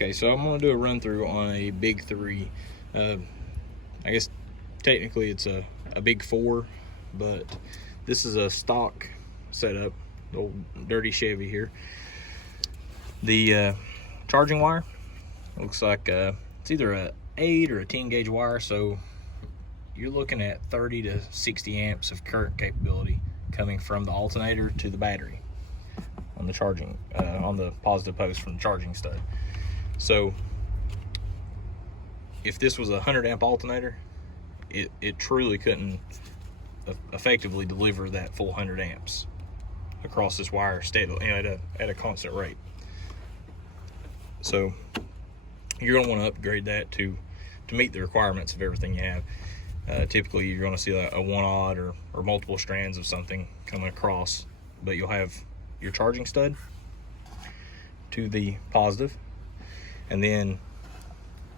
Okay, so I'm going to do a run through on a Big 3. I guess technically it's a Big 4, but this is a stock setup, the old dirty Chevy here. The charging wire looks like it's either a 8 or a 10 gauge wire, so you're looking at 30 to 60 amps of current capability coming from the alternator to the battery on the charging, on the positive post from the charging stud. So if this was a 100 amp alternator, it truly couldn't effectively deliver that full 100 amps across this wire steadily, at a constant rate. So you're going to want to upgrade that to meet the requirements of everything you have. Typically you're going to see a 1-aught or multiple strands of something coming across, but you'll have your charging stud to the positive, and then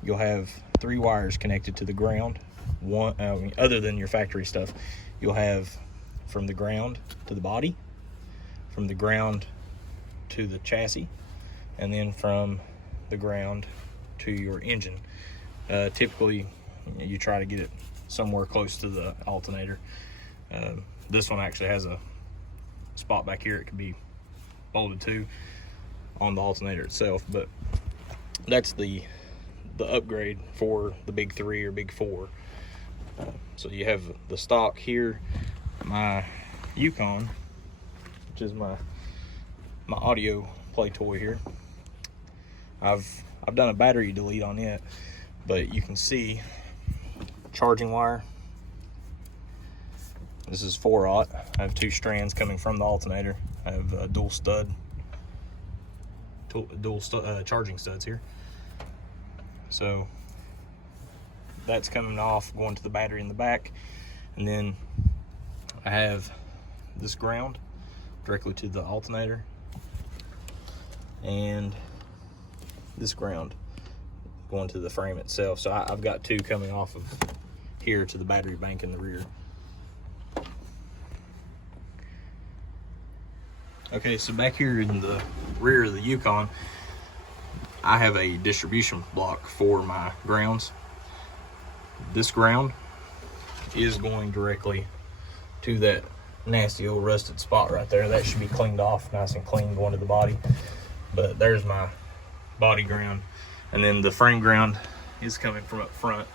you'll have 3 wires connected to the ground. Other than your factory stuff, you'll have from the ground to the body, from the ground to the chassis, and then from the ground to your engine. Typically you try to get it somewhere close to the alternator. This one actually has a spot back here it can be bolted to on the alternator itself, but that's the upgrade for the Big 3 or Big 4. So you have the stock here, my Yukon, which is my audio play toy here. I've done a battery delete on it, but you can see charging wire. This is 4-aught. I have 2 strands coming from the alternator. I have a dual charging studs here. So that's coming off, going to the battery in the back, and then I have this ground directly to the alternator, and this ground going to the frame itself. So I've got 2 coming off of here to the battery bank in the rear. Okay, so back here in the rear of the Yukon, I have a distribution block for my grounds. This ground is going directly to that nasty old rusted spot right there. That should be cleaned off nice and clean going to the body. But there's my body ground, and then the frame ground is coming from up front.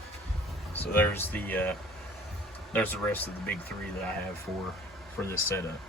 So there's the rest of the Big 3 that I have for this setup.